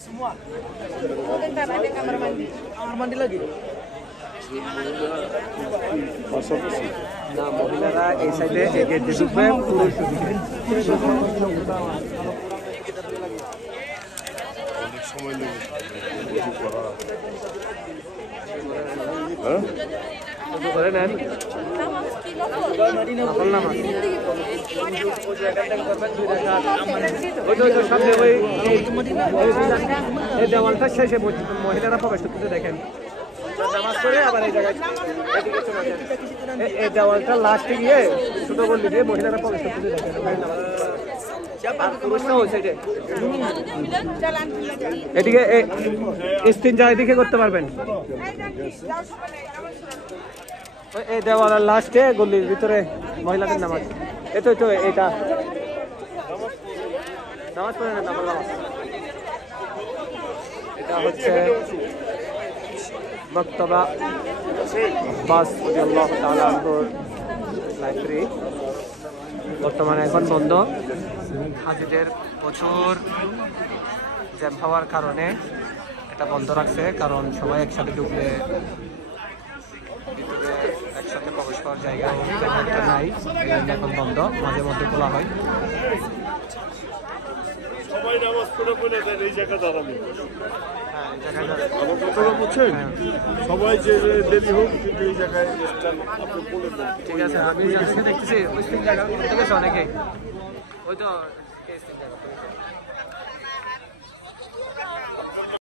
Semua. Bentar ada kamar mandi. Kamar mandi lagi. না মহিলারা এই সাইডে এগিয়ে দিয়ে ঢুকবে পুরুষ অনেক সময় নেবে করে নেন সামনে ওই দেওয়ালটা শেষে মহিলারা প্রবেশ করতে দেখেন নামাজ পড়ে আবার এই জায়গায় এই দেওয়ালটা লাস্টে গিয়ে ছোট গলি দিয়ে মহিলারা প্রবেশ করতে দেখেন এদিকে ইস্তিনজা এদিকে করতে পারবেন এই দেওয়ালের লাস্টে গলির ভিতরে মহিলাদের নামাজ এতো তো এটা নামাজ পড়ে না নামাজ এটা হচ্ছে মক্তবা বাস রাদিয়াল্লাহু তাআলা আনহুর লাইব্রেরি বর্তমানে এখন বন্ধ হাজিদের প্রচুর জ্যাম হওয়ার কারণে এটা বন্ধ রাখছে কারণ সবাই একসাথে ঢুকলে ভিতরে একসাথে প্রবেশ করার জায়গা নাই এখন বন্ধ মাঝে মধ্যে খোলা হয় সবাই নামাজ পড়ে পড়ে এই জায়গা দাঁড়াবে বুঝছেন সবাই যে দেরি হোক কিন্তু এই জায়গায় ঠিক আছে আমি দেখতেছি অনেকে ওই তো